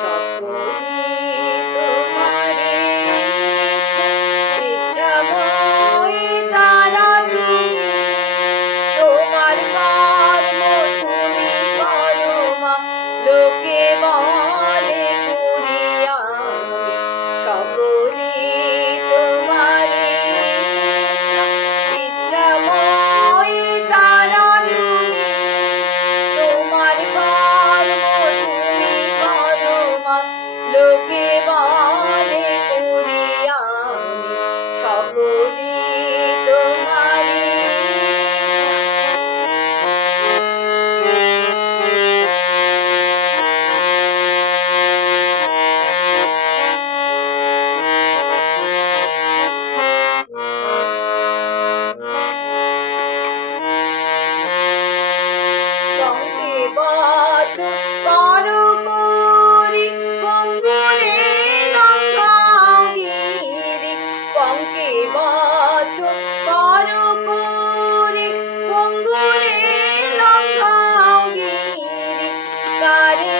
সকলি তোমারে ইচ্ছাময় তারা তুমি, তোমার কর্ম তুমি করো মা, লোকে বলে করি আমি। সকলি তোমারে ইচ্ছাময় তারা তুমি, তোমার কর্ম তুমি করো মা, লোকে বলে করি আমি। সকলি তোমারে পঙ্কিবদ্ধ করো করি, পঙ্গুরে লঙ্ঘাও গিরি। পঙ্কিবদ্ধ করো করি, পঙ্গুরে লঙ্ঘাও গিরি। কারে